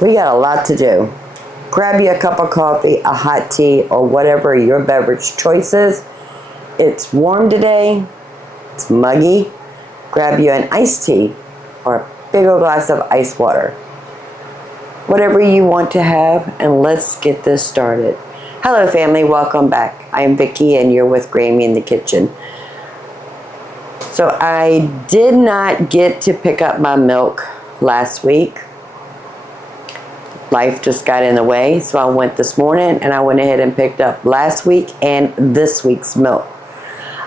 We got a lot to do. Grab you a cup of coffee, a hot tea, or whatever your beverage choice is. It's warm today. It's muggy. Grab you an iced tea or a big old glass of ice water. Whatever you want to have, and let's get this started. Hello family, welcome back. I'm Vicki and you're with Grammy in the kitchen. So I did not get to pick up my milk last week. Life just got in the way, so I went this morning and I went ahead and picked up last week and this week's milk.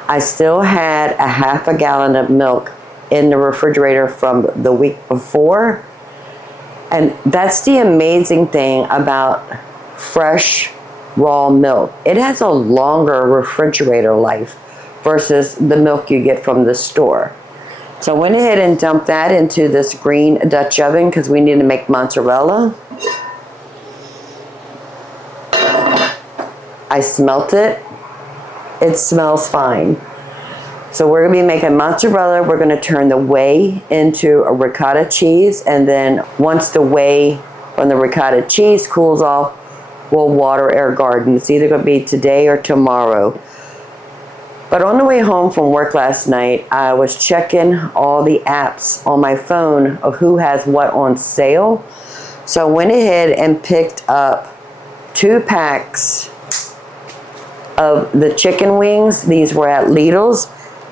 I still had a half a gallon of milk in the refrigerator from the week before. And that's the amazing thing about fresh, raw milk. It has a longer refrigerator life versus the milk you get from the store. So I went ahead and dumped that into this green Dutch oven because we need to make mozzarella. I smelt it. It smells fine. So we're going to be making mozzarella. We're going to turn the whey into a ricotta cheese, and then once the whey from the ricotta cheese cools off, we'll water our garden. It's either going to be today or tomorrow. But on the way home from work last night, I was checking all the apps on my phone of who has what on sale. So I went ahead and picked up 2 packs of the chicken wings. These were at Lidl's.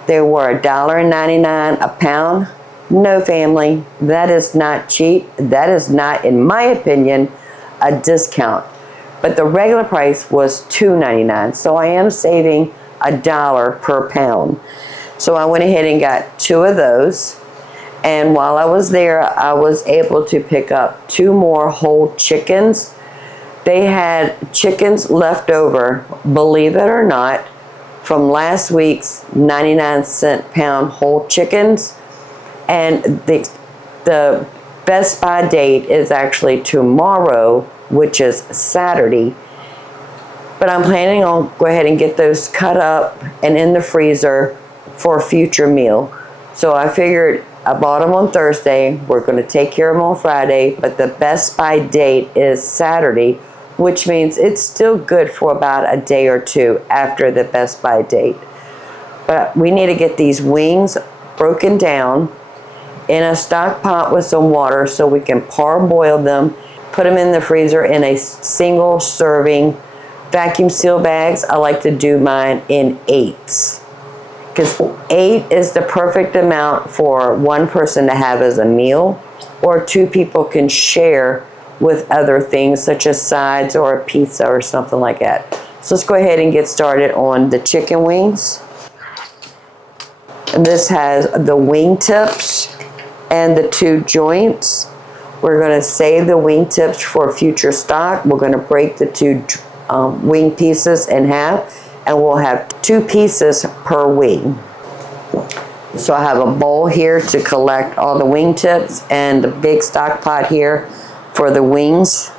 They were $1.99 a pound. No family, that is not cheap. That is not, in my opinion, a discount. But the regular price was $2.99. So I am saving $1 per pound. So I went ahead and got 2 of those. And while I was there, I was able to pick up 2 more whole chickens. They had chickens left over, believe it or not, from last week's 99-cent pound whole chickens. And the best by date is actually tomorrow, which is Saturday. But I'm planning on go ahead and get those cut up and in the freezer for a future meal. So I figured I bought them on Thursday. We're going to take care of them on Friday, but the best by date is Saturday, which means it's still good for about a day or 2 after the best by date. But we need to get these wings broken down in a stock pot with some water so we can parboil them, put them in the freezer in a single serving vacuum seal bags. I like to do mine in 8s because 8 is the perfect amount for one person to have as a meal, or 2 people can share with other things such as sides or a pizza or something like that. So let's go ahead and get started on the chicken wings. And this has the wing tips and the 2 joints. We're going to save the wing tips for future stock. We're going to break the 2 wing pieces in half, and we'll have 2 pieces per wing. So I have a bowl here to collect all the wing tips and the big stock pot here for the wings.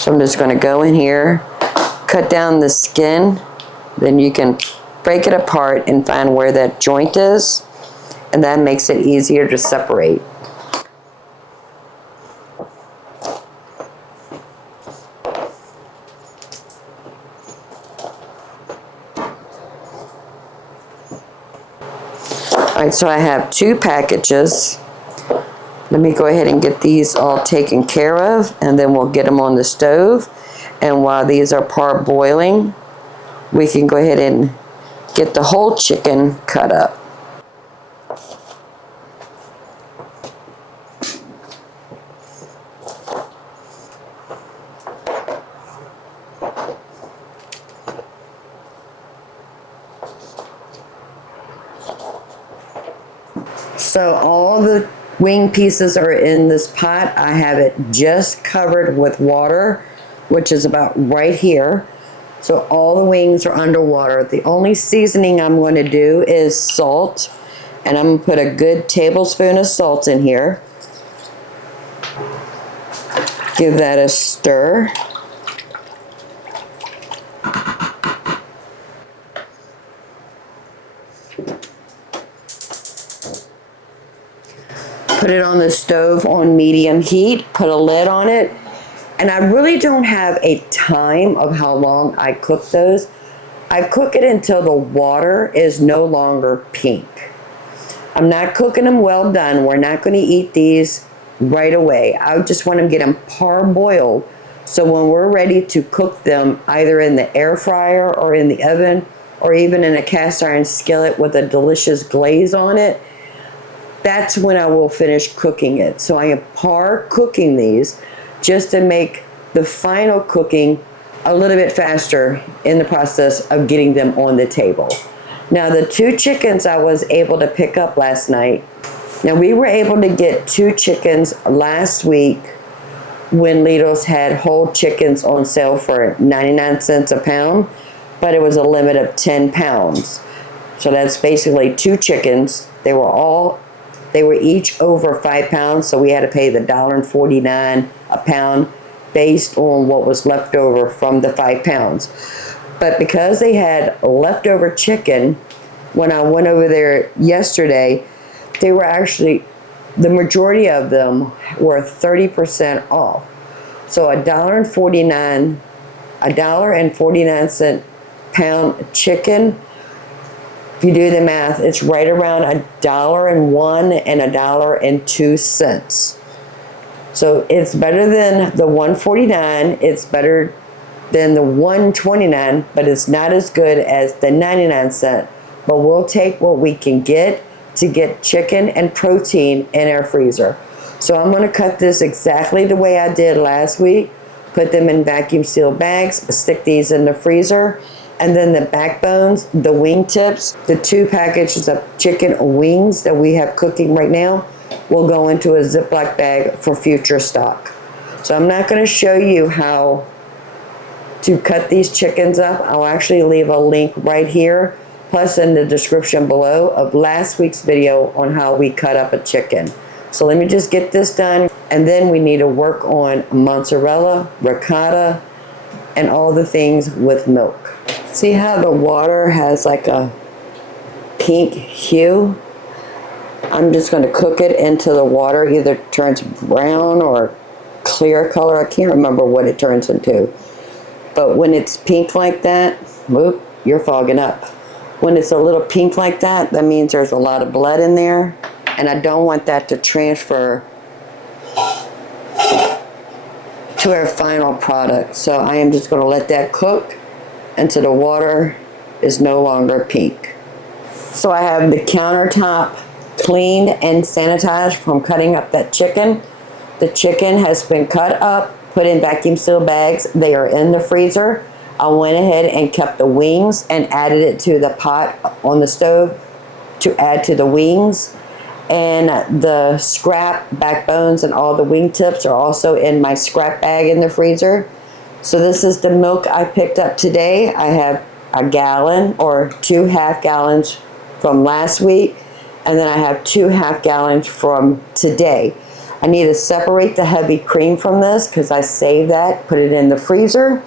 So I'm just going to go in here, cut down the skin, then you can break it apart and find where that joint is, and that makes it easier to separate. Alright, so I have 2 packages. Let me go ahead and get these all taken care of, and then we'll get them on the stove. And while these are parboiling, we can go ahead and get the whole chicken cut up. So all the wing pieces are in this pot. I have it just covered with water, which is about right here. So all the wings are underwater. The only seasoning I'm going to do is salt, and I'm going to put a good tablespoon of salt in here. Give that a stir. Put it on the stove on medium heat, put a lid on it. And I really don't have a time of how long I cook those. I cook it until the water is no longer pink. I'm not cooking them well done. We're not going to eat these right away. I just want to get them parboiled. So when we're ready to cook them, either in the air fryer or in the oven, or even in a cast iron skillet with a delicious glaze on it, that's when I will finish cooking it. So I am par cooking these just to make the final cooking a little bit faster in the process of getting them on the table. Now the 2 chickens I was able to pick up last night. Now we were able to get 2 chickens last week when Lidl's had whole chickens on sale for 99 cents a pound, but it was a limit of 10 pounds. So that's basically 2 chickens. They were each over 5 pounds, so we had to pay the $1.49 a pound based on what was left over from the 5 pounds. But because they had leftover chicken, when I went over there yesterday, they were actually, the majority of them were 30% off. So $1.49 pound chicken, if you do the math, it's right around $1.01 and $1.02. So it's better than the $1.49. It's better than the $1.29, but it's not as good as the 99 cent. But we'll take what we can get to get chicken and protein in our freezer. So I'm going to cut this exactly the way I did last week. Put them in vacuum sealed bags, stick these in the freezer, and then the backbones, the wing tips, the 2 packages of chicken wings that we have cooking right now will go into a Ziploc bag for future stock. So I'm not going to show you how to cut these chickens up. I'll actually leave a link right here, plus in the description below, of last week's video on how we cut up a chicken. So let me just get this done, and then we need to work on mozzarella, ricotta, and all the things with milk. See how the water has like a pink hue? I'm just going to cook it until the water either turns brown or clear color. I can't remember what it turns into. But when it's pink like that, whoop, you're fogging up. When it's a little pink like that, that means there's a lot of blood in there. And I don't want that to transfer to our final product. So I am just going to let that cook until the water is no longer pink. So I have the countertop cleaned and sanitized from cutting up that chicken. The chicken has been cut up, put in vacuum sealed bags. They are in the freezer. I went ahead and kept the wings and added it to the pot on the stove to add to the wings. And the scrap backbones and all the wing tips are also in my scrap bag in the freezer. So this is the milk I picked up today. I have a gallon or 2 half gallons from last week, and then I have 2 half gallons from today. I need to separate the heavy cream from this because I saved that, put it in the freezer,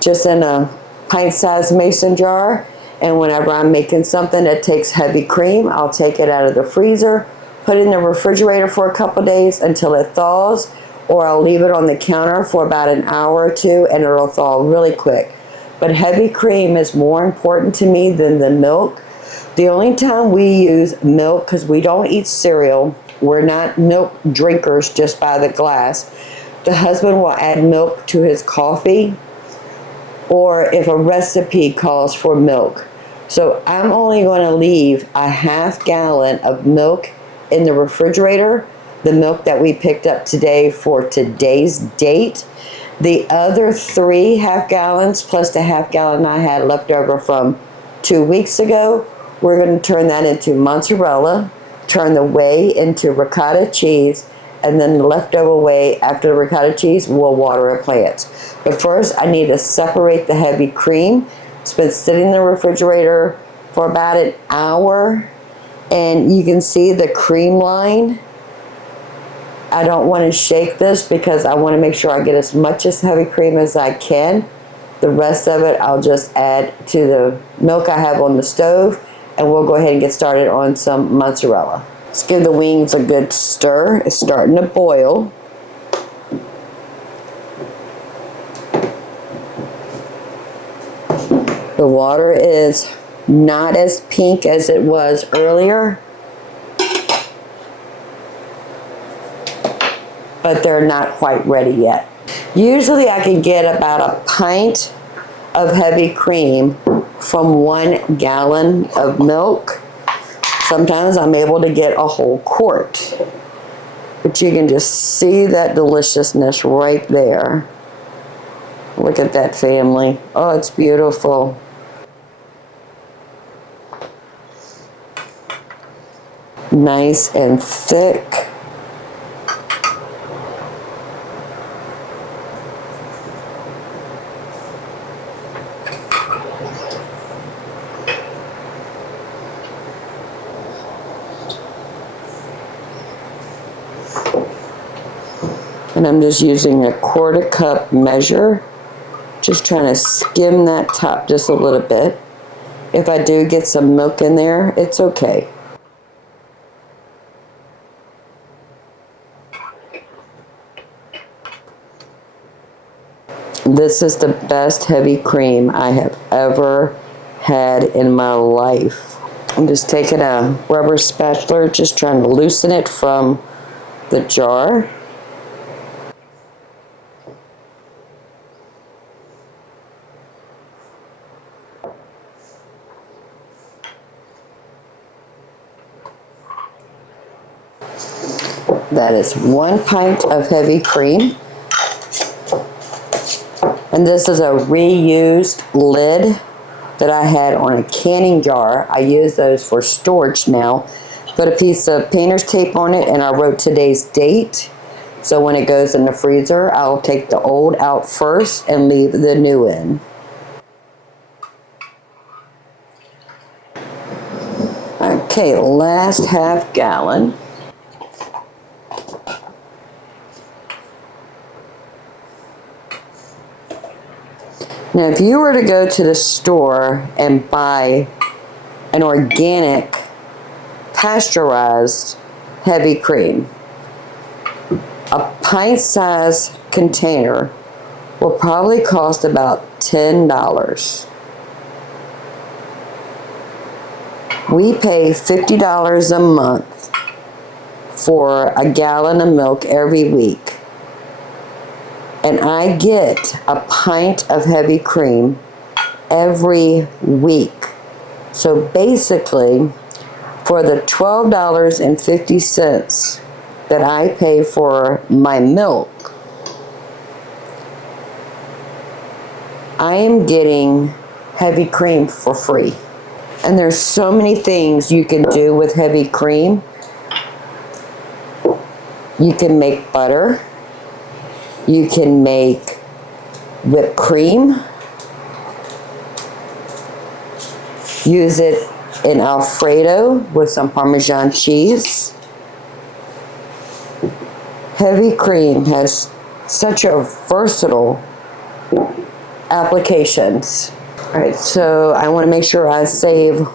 just in a pint-sized mason jar. And whenever I'm making something that takes heavy cream, I'll take it out of the freezer, put it in the refrigerator for a couple days until it thaws, or I'll leave it on the counter for about an hour or 2 and it'll thaw really quick. But heavy cream is more important to me than the milk. The only time we use milk, because we don't eat cereal, we're not milk drinkers just by the glass. The husband will add milk to his coffee, or if a recipe calls for milk. So I'm only going to leave a half gallon of milk in the refrigerator, the milk that we picked up today for today's date. The other 3 half gallons plus the half gallon I had left over from 2 weeks ago, we're going to turn that into mozzarella, turn the whey into ricotta cheese, and then the leftover whey after the ricotta cheese, we'll water our plants. But first, I need to separate the heavy cream. It's been sitting in the refrigerator for about an hour, and you can see the cream line. I don't want to shake this because I want to make sure I get as much as heavy cream as I can. The rest of it, I'll just add to the milk I have on the stove, and we'll go ahead and get started on some mozzarella. Let's give the wings a good stir. It's starting to boil. The water is not as pink as it was earlier, but they're not quite ready yet. Usually I can get about a pint of heavy cream from 1 gallon of milk. Sometimes I'm able to get a whole quart. But you can just see that deliciousness right there. Look at that, family. Oh, it's beautiful. Nice and thick. And I'm just using a 1/4 cup measure, just trying to skim that top just a little bit. If I do get some milk in there, it's okay. This is the best heavy cream I have ever had in my life. I'm just taking a rubber spatula, just trying to loosen it from the jar. That is 1 pint of heavy cream. And this is a reused lid that I had on a canning jar. I use those for storage now. Put a piece of painter's tape on it and I wrote today's date. So when it goes in the freezer, I'll take the old out first and leave the new in. Okay, last half gallon. Now, if you were to go to the store and buy an organic, pasteurized heavy cream, a pint-sized container will probably cost about $10. We pay $50 a month for a gallon of milk every week. And I get a pint of heavy cream every week. So basically, for the $12.50 that I pay for my milk, I am getting heavy cream for free. And there's so many things you can do with heavy cream. You can make butter. You can make whipped cream. Use it in Alfredo with some Parmesan cheese. Heavy cream has such a versatile applications. All right, so I want to make sure I save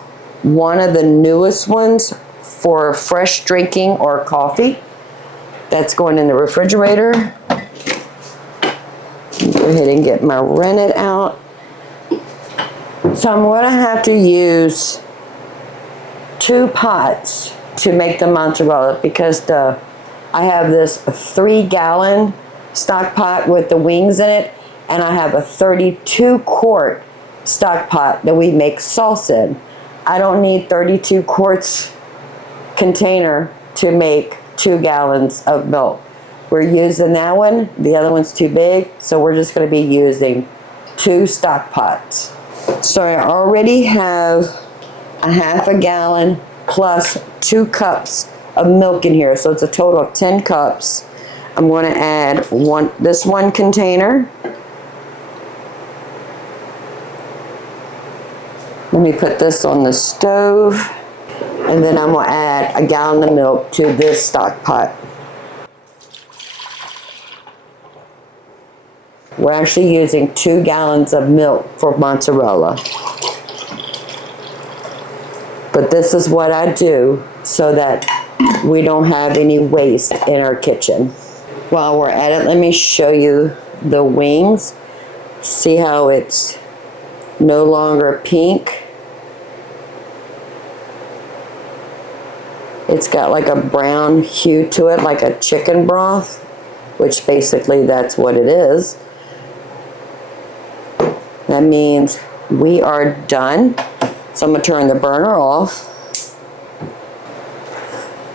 one of the newest ones for fresh drinking or coffee. That's going in the refrigerator. Go ahead and get my rennet out. So I'm going to have to use 2 pots to make the mozzarella because I have this 3-gallon stock pot with the wings in it, and I have a 32-quart stock pot that we make sauce in. I don't need 32 quarts container to make 2 gallons of milk. We're using that one. The other one's too big, so we're just going to be using 2 stock pots. So I already have a half a gallon plus 2 cups of milk in here, so it's a total of 10 cups. I'm going to add this one container. Let me put this on the stove, and then I'm going to add a gallon of milk to this stock pot. We're actually using 2 gallons of milk for mozzarella. But this is what I do so that we don't have any waste in our kitchen. While we're at it, let me show you the wings. See how it's no longer pink? It's got like a brown hue to it, like a chicken broth, which basically that's what it is. That means we are done. So I'm gonna turn the burner off.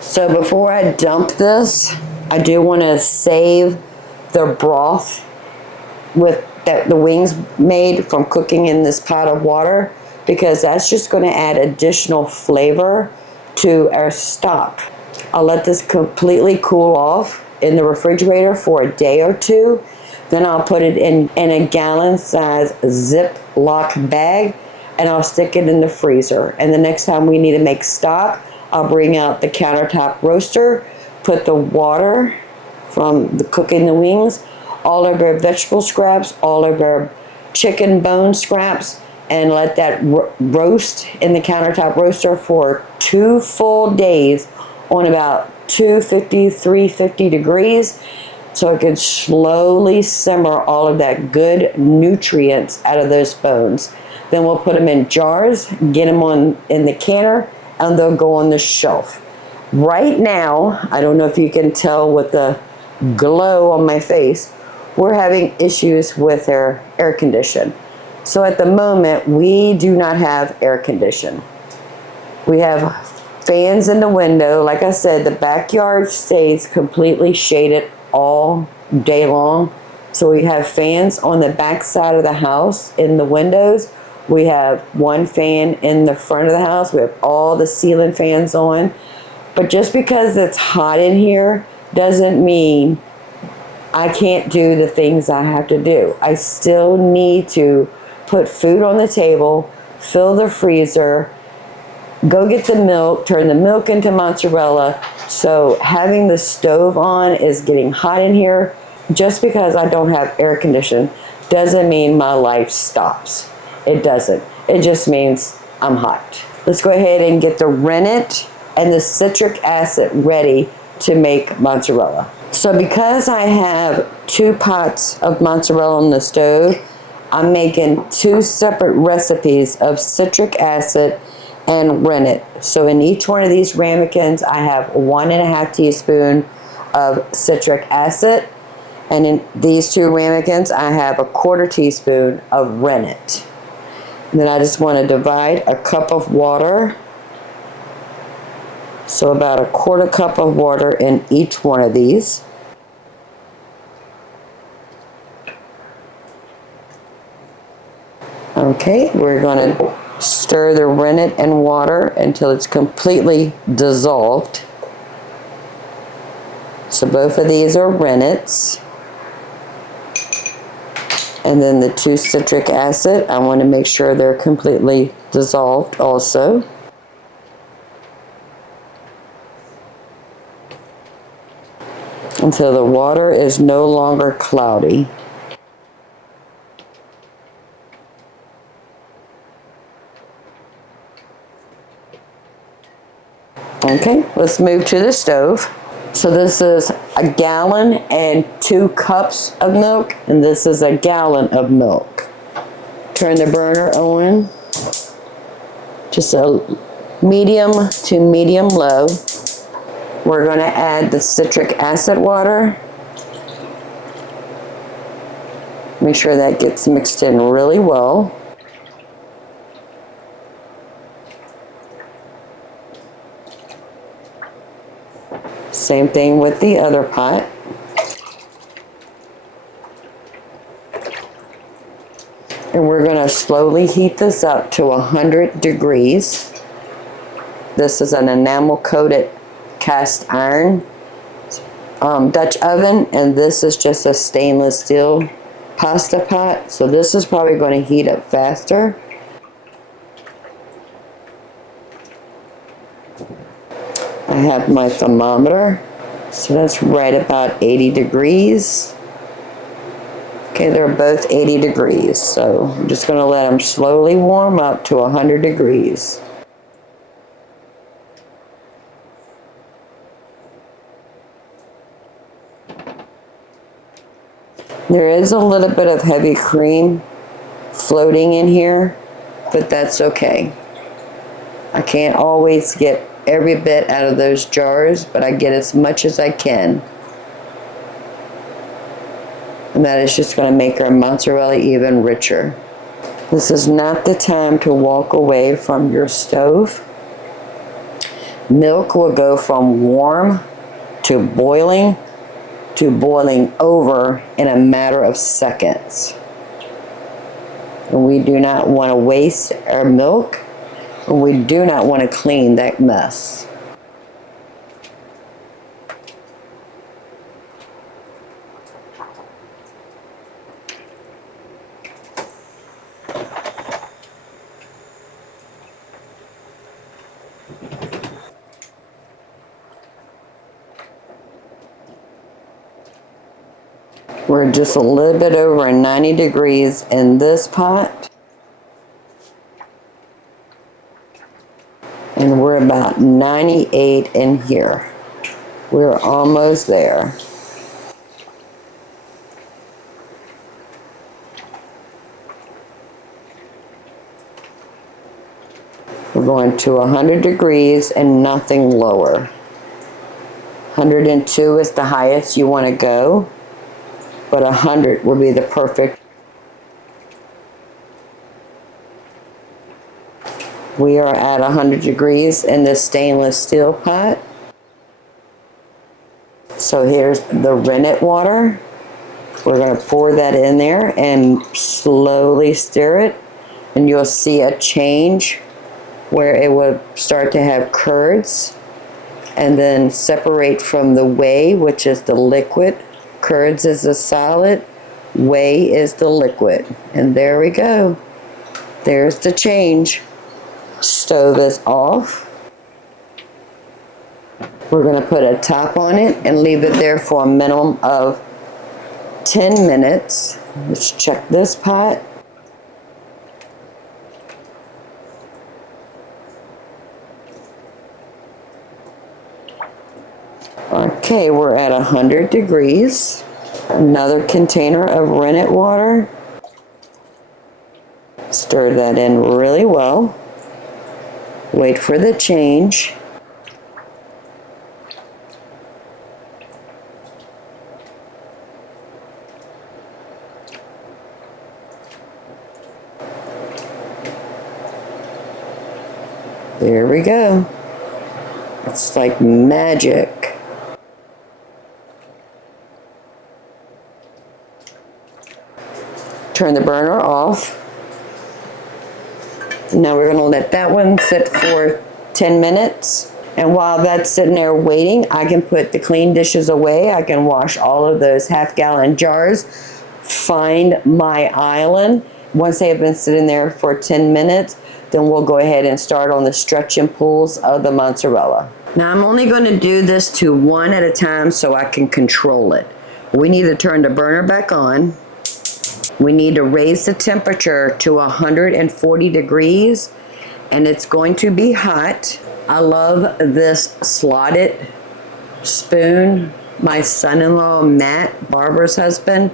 So before I dump this, I do wanna save the broth with that the wings made from cooking in this pot of water, because that's just gonna add additional flavor to our stock. I'll let this completely cool off in the refrigerator for a day or two. Then I'll put it in a gallon size Ziploc bag, and I'll stick it in the freezer. And the next time we need to make stock, I'll bring out the countertop roaster, put the water from the cooking the wings, all of our vegetable scraps, all of our chicken bone scraps, and let that roast in the countertop roaster for 2 full days on about 250, 350 degrees, so it can slowly simmer all of that good nutrients out of those bones. Then we'll put them in jars, get them in the canner, and they'll go on the shelf. Right now, I don't know if you can tell with the glow on my face, we're having issues with our air condition. So at the moment, we do not have air condition. We have fans in the window. Like I said, the backyard stays completely shaded all day long. So we have fans on the back side of the house in the windows. We have one fan in the front of the house. We have all the ceiling fans on. But just because it's hot in here doesn't mean I can't do the things I have to do. I still need to put food on the table, fill the freezer, go get the milk, turn the milk into mozzarella. So having the stove on is getting hot in here. Just because I don't have air conditioning doesn't mean my life stops. It doesn't. It just means I'm hot. Let's go ahead and get the rennet and the citric acid ready to make mozzarella. So because I have 2 pots of mozzarella on the stove, I'm making 2 separate recipes of citric acid and rennet. So in each one of these ramekins, I have 1.5 teaspoons of citric acid. And in these 2 ramekins, I have 1/4 teaspoon of rennet. And then I just want to divide a cup of water. So about 1/4 cup of water in each one of these. Okay, we're going to stir the rennet and water until it's completely dissolved. So both of these are rennets. And then the 2 citric acid, I want to make sure they're completely dissolved also. Until the water is no longer cloudy. Okay, let's move to the stove. So this is 1 gallon and 2 cups of milk, and this is 1 gallon of milk. Turn the burner on, just a medium to medium low. We're going to add the citric acid water. Make sure that gets mixed in really well. Same thing with the other pot. And we're going to slowly heat this up to 100 degrees. This is an enamel coated cast iron Dutch oven, and this is just a stainless steel pasta pot. So this is probably going to heat up faster. I have my thermometer, so that's right about 80 degrees. Okay, they're both 80 degrees, so I'm just going to let them slowly warm up to 100 degrees. There is a little bit of heavy cream floating in here, but that's okay. I can't always get every bit out of those jars, but I get as much as I can. And that is just going to make our mozzarella even richer. This is not the time to walk away from your stove. Milk will go from warm to boiling over in a matter of seconds. And we do not want to waste our milk, and we do not want to clean that mess. We're just a little bit over 90 degrees in this pot. And we're about 98 in here. We're almost there. We're going to 100 degrees and nothing lower. 102 is the highest you want to go, but 100 will be the perfect. We are at 100 degrees in this stainless steel pot. So here's the rennet water. We're going to pour that in there and slowly stir it, and you'll see a change where it will start to have curds and then separate from the whey, which is the liquid. Curds is the solid, whey is the liquid. And there we go. There's the change. Stove is off. We're going to put a top on it and leave it there for a minimum of 10 minutes. Let's check this pot. Okay, we're at 100 degrees. Another container of rennet water. Stir that in really well. Wait for the change. There we go. It's like magic. Turn the burner off. Now we're going to let that one sit for 10 minutes. And while that's sitting there waiting, I can put the clean dishes away. I can wash all of those half-gallon jars. Find my island. Once they have been sitting there for 10 minutes, then we'll go ahead and start on the stretch and pulls of the mozzarella. Now I'm only going to do this to one at a time so I can control it. We need to turn the burner back on. We need to raise the temperature to 140 degrees, and it's going to be hot. I love this slotted spoon. My son-in-law, Matt, Barbara's husband,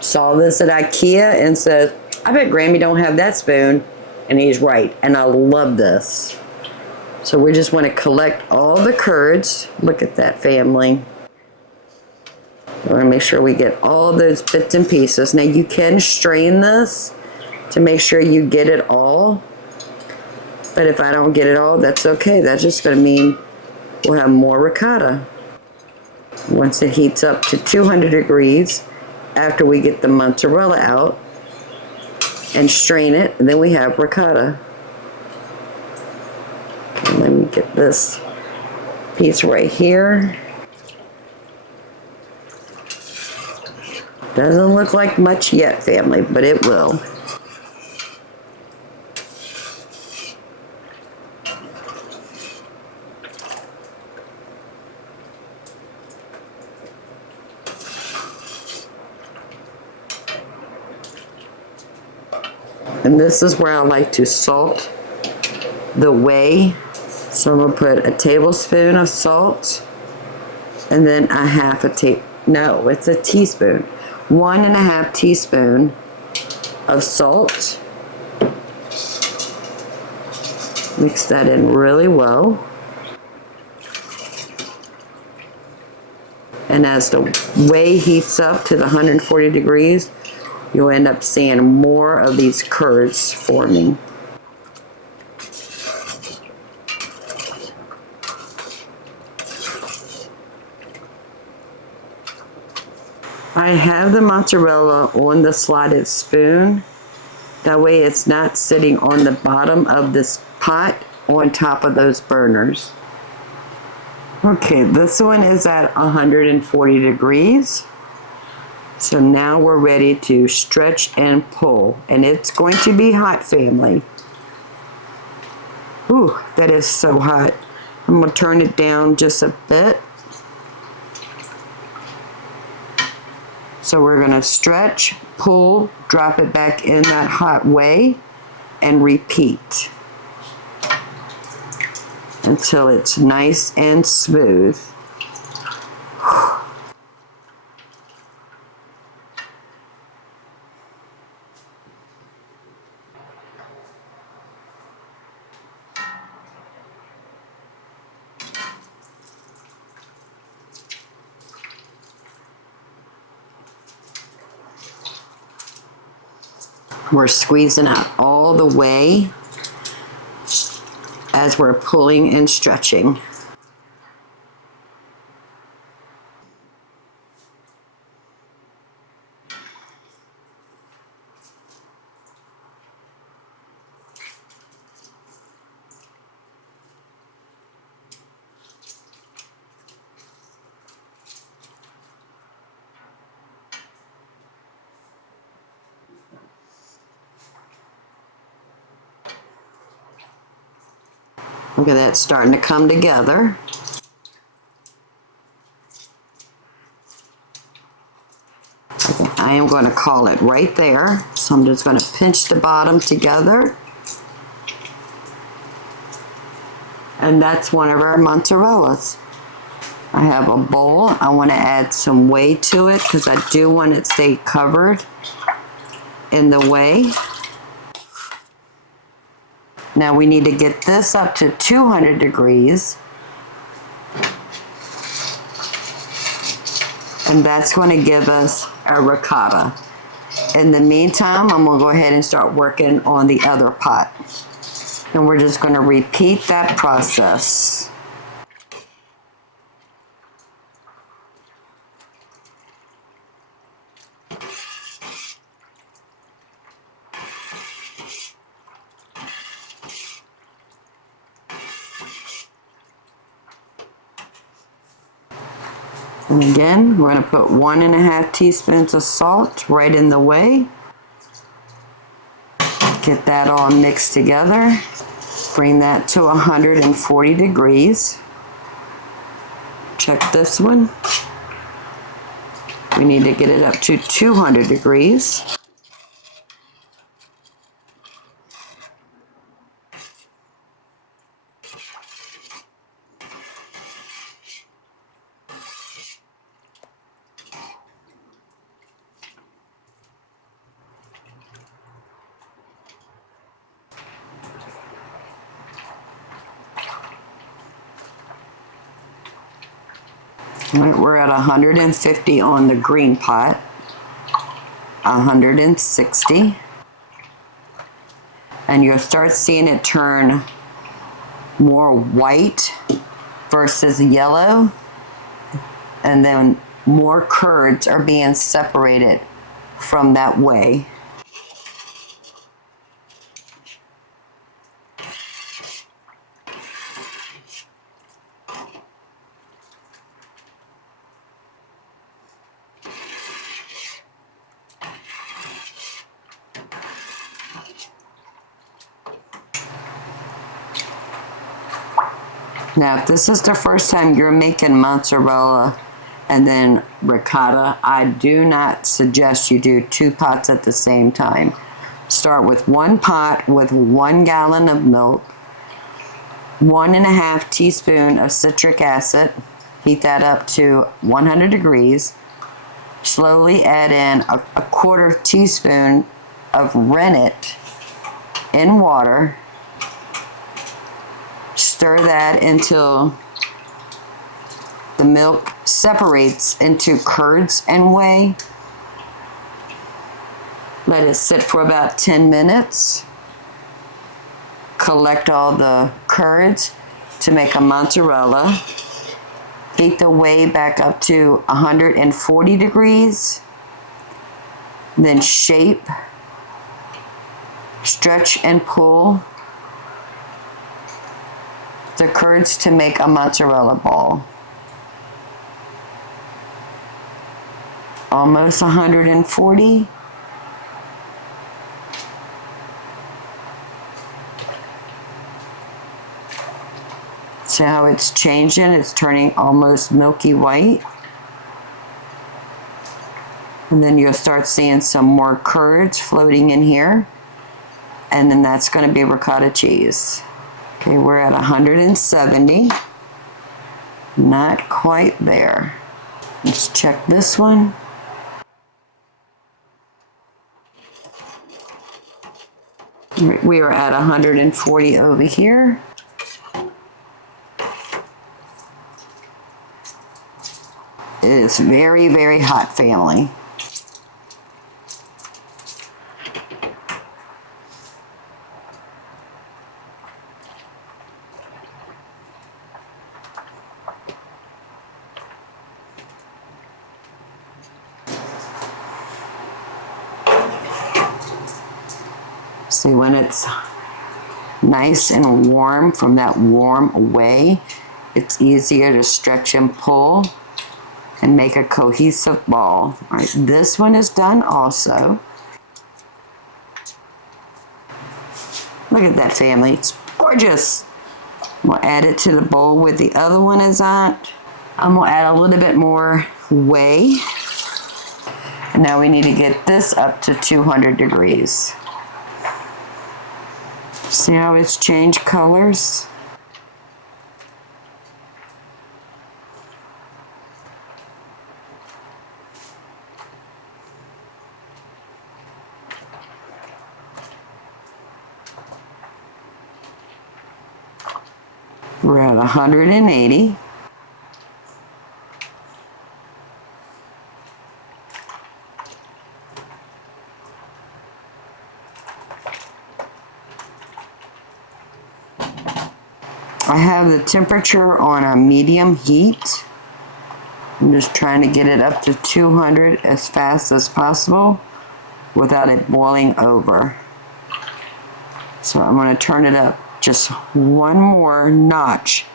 saw this at IKEA and said, I bet Grammy don't have that spoon. And he's right, and I love this. So we just want to collect all the curds. Look at that, family. We want to make sure we get all those bits and pieces. Now you can strain this to make sure you get it all. But if I don't get it all, that's okay. That's just going to mean we'll have more ricotta. Once it heats up to 200 degrees, after we get the mozzarella out and strain it, then we have ricotta. Okay, let me get this piece right here. Doesn't look like much yet, family, but it will. And this is where I like to salt the whey. So I'm going to put a tablespoon of salt and then a half a no, it's a teaspoon. 1.5 teaspoons of salt. Mix that in really well. And as the whey heats up to the 140 degrees, you'll end up seeing more of these curds forming. I have the mozzarella on the slotted spoon. That way it's not sitting on the bottom of this pot on top of those burners. Okay, this one is at 140 degrees. So now we're ready to stretch and pull. And it's going to be hot, family. Ooh, that is so hot. I'm going to turn it down just a bit. So we're going to stretch, pull, drop it back in that hot whey, and repeat until it's nice and smooth. We're squeezing out all the whey as we're pulling and stretching. Look at that starting to come together. I am going to call it right there. So I'm just going to pinch the bottom together. And that's one of our mozzarellas. I have a bowl. I want to add some whey to it because I do want it to stay covered in the whey. Now we need to get this up to 200 degrees. And that's going to give us a ricotta. In the meantime, I'm going to go ahead and start working on the other pot. And we're just going to repeat that process. And again, we're going to put 1.5 teaspoons of salt right in the whey. Get that all mixed together. Bring that to 140 degrees. Check this one. We need to get it up to 200 degrees. Right, we're at 150 on the green pot, 160, and you'll start seeing it turn more white versus yellow, and then more curds are being separated from that whey. Now, if this is the first time you're making mozzarella and then ricotta, I do not suggest you do 2 pots at the same time. Start with 1 pot with 1 gallon of milk, 1.5 teaspoons of citric acid, heat that up to 100 degrees, slowly add in a quarter teaspoon of rennet in water. Stir that until the milk separates into curds and whey. Let it sit for about 10 minutes. Collect all the curds to make a mozzarella. Heat the whey back up to 140 degrees. Then shape, stretch and pull the curds to make a mozzarella ball. Almost 140. See how it's changing? It's turning almost milky white. And then you'll start seeing some more curds floating in here. And then that's going to be ricotta cheese. Okay, we're at 170. Not quite there. Let's check this one. We are at 140 over here. It is very, very hot, family. See, when it's nice and warm from that warm whey, it's easier to stretch and pull and make a cohesive ball. All right, this one is done also. Look at that, family. It's gorgeous. We'll add it to the bowl where the other one is at. I'm gonna add a little bit more whey. And now we need to get this up to 200 degrees. See how it's changed colors? We're at 180. I have the temperature on a medium heat. I'm just trying to get it up to 200 as fast as possible without it boiling over. So I'm going to turn it up just one more notch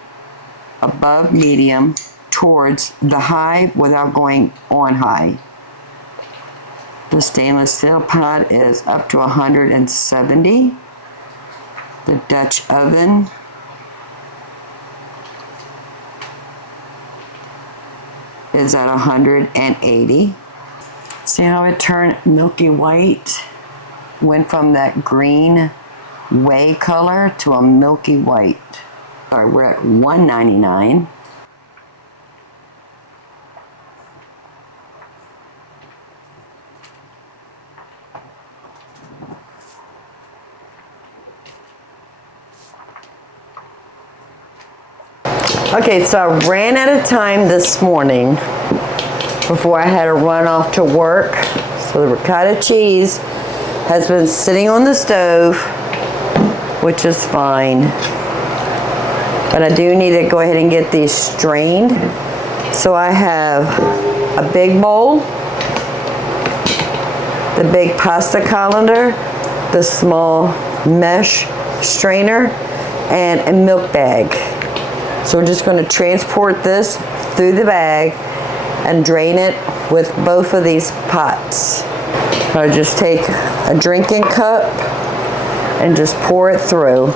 above medium towards the high without going on high. The stainless steel pot is up to 170. The Dutch oven is at 180. See how it turned milky white? Went from that green whey color to a milky white. All right, we're at 199. Okay, so I ran out of time this morning before I had to run off to work. So the ricotta cheese has been sitting on the stove, which is fine. But I do need to go ahead and get these strained. So I have a big bowl, the big pasta colander, the small mesh strainer, and a milk bag. So we're just going to transport this through the bag and drain it with both of these pots. I'll just take a drinking cup and just pour it through.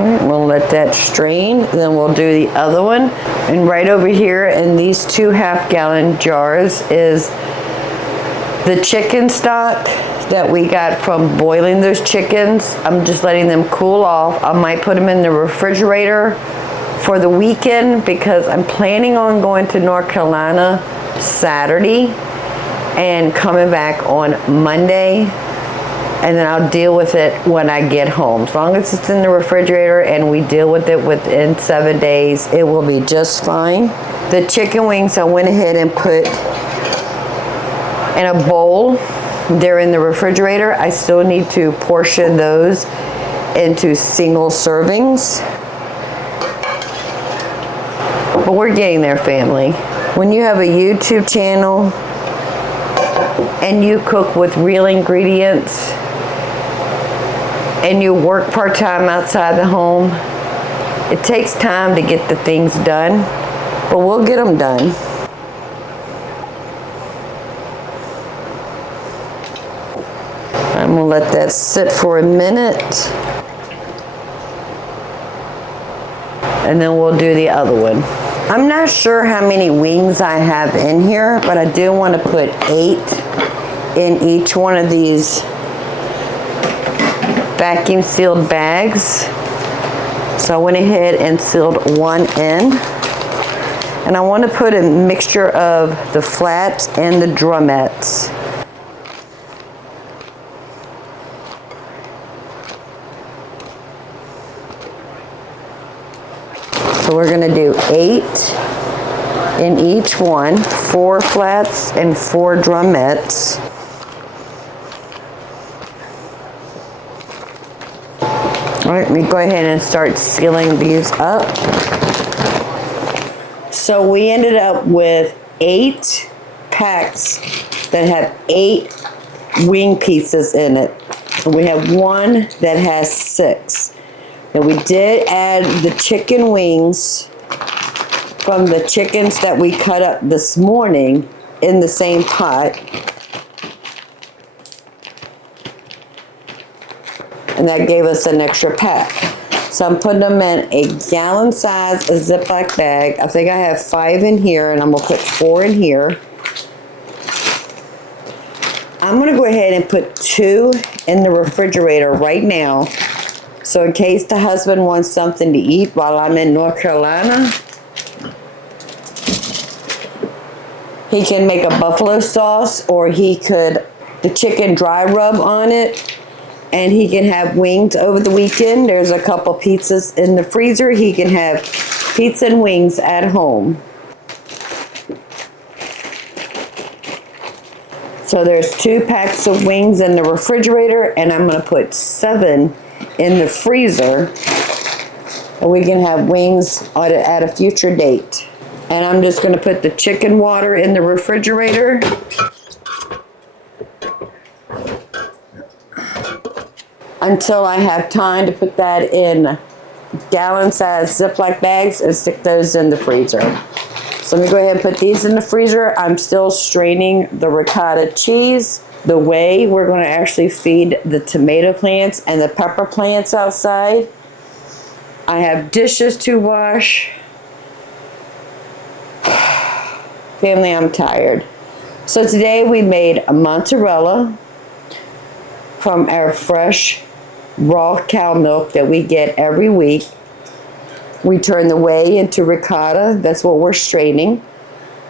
Alright, we'll let that strain, then we'll do the other one. And right over here in these 2 half-gallon jars is The chicken stock that we got from boiling those chickens, I'm just letting them cool off. I might put them in the refrigerator for the weekend because I'm planning on going to North Carolina Saturday and coming back on Monday, and then I'll deal with it when I get home. As long as it's in the refrigerator and we deal with it within 7 days, it will be just fine. The chicken wings I went ahead and put in a bowl. They're in the refrigerator. I still need to portion those into single servings. But we're getting there, family. When you have a YouTube channel and you cook with real ingredients and you work part-time outside the home, it takes time to get the things done, but we'll get them done. I'm gonna let that sit for a minute, and then we'll do the other one. I'm not sure how many wings I have in here, but I do want to put 8 in each one of these vacuum sealed bags. So I went ahead and sealed one in. And I want to put a mixture of the flats and the drumettes. So we're going to do 8 in each one, 4 flats and 4 drumettes. All right, let me go ahead and start sealing these up. So we ended up with 8 packs that have 8 wing pieces in it. And we have one that has 6. And we did add the chicken wings from the chickens that we cut up this morning in the same pot. And that gave us an extra pack. So I'm putting them in a gallon size Ziploc bag. I think I have 5 in here, and I'm gonna put 4 in here. I'm gonna go ahead and put 2 in the refrigerator right now. So in case the husband wants something to eat while I'm in North Carolina, he can make a buffalo sauce, or he could, the chicken dry rub on it, and he can have wings over the weekend. There's a couple pizzas in the freezer. He can have pizza and wings at home. So there's 2 packs of wings in the refrigerator, and I'm gonna put 7 in the freezer, and we can have wings at a future date. And I'm just going to put the chicken water in the refrigerator. Until I have time to put that in gallon-sized Ziploc bags and stick those in the freezer. So let me go ahead and put these in the freezer. I'm still straining the ricotta cheese. The way we're going to actually feed the tomato plants and the pepper plants outside. I have dishes to wash. Family, I'm tired. So today we made a mozzarella from our fresh raw cow milk that we get every week. We turn the whey into ricotta. That's what we're straining.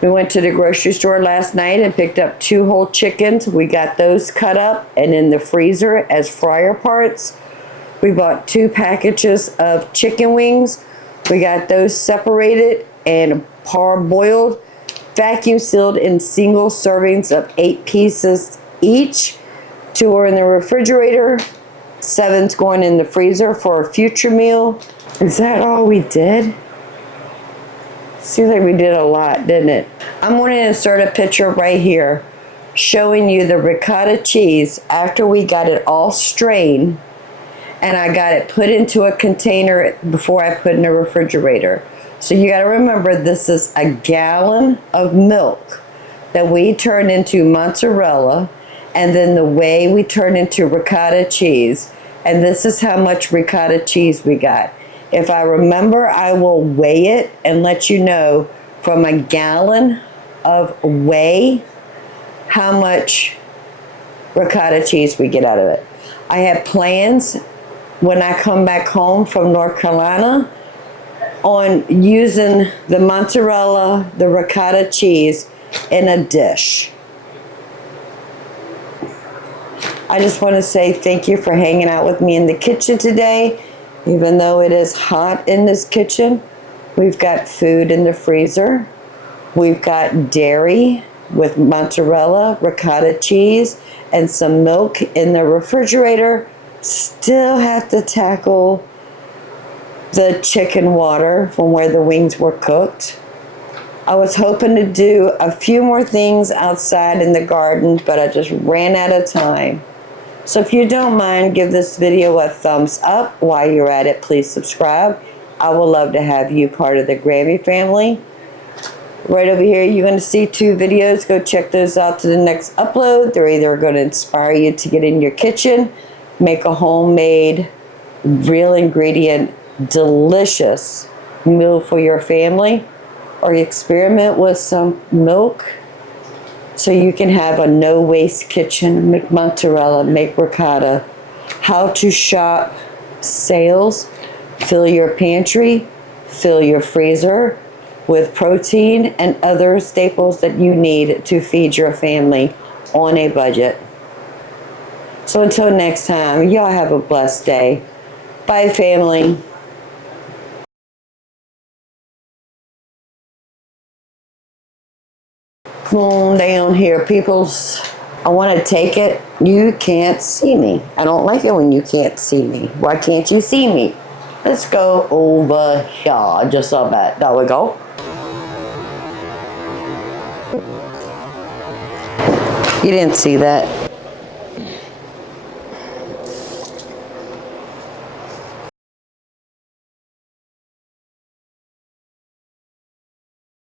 We went to the grocery store last night and picked up 2 whole chickens. We got those cut up and in the freezer as fryer parts. We bought 2 packages of chicken wings. We got those separated and parboiled, vacuum sealed in single servings of 8 pieces each. 2 are in the refrigerator. 7's going in the freezer for a future meal. Is that all we did? Seems like we did a lot, didn't it? I'm going to insert a picture right here showing you the ricotta cheese after we got it all strained, and I got it put into a container before I put in the refrigerator. So you got to remember, this is a gallon of milk that we turned into mozzarella, and then the whey we turned into ricotta cheese. And this is how much ricotta cheese we got. If I remember, I will weigh it and let you know from a gallon of whey how much ricotta cheese we get out of it. I have plans when I come back home from North Carolina on using the mozzarella, the ricotta cheese in a dish. I just want to say thank you for hanging out with me in the kitchen today. Even though it is hot in this kitchen, we've got food in the freezer. We've got dairy with mozzarella, ricotta cheese, and some milk in the refrigerator. Still have to tackle the chicken water from where the wings were cooked. I was hoping to do a few more things outside in the garden, but I just ran out of time. So if you don't mind, give this video a thumbs up. While you're at it, please subscribe. I would love to have you part of the Grammy family. Right over here, you're going to see 2 videos. Go check those out to the next upload. They're either going to inspire you to get in your kitchen, make a homemade, real ingredient, delicious meal for your family, or you experiment with some milk so you can have a no-waste kitchen. Make mozzarella, make ricotta. How to shop sales, fill your pantry, fill your freezer with protein and other staples that you need to feed your family on a budget. So until next time, y'all have a blessed day. Bye, family. Come on down here, peoples. I want to take it. You can't see me. I don't like it when you can't see me. Why can't you see me? Let's go over here. Just like that. There we go. You didn't see that.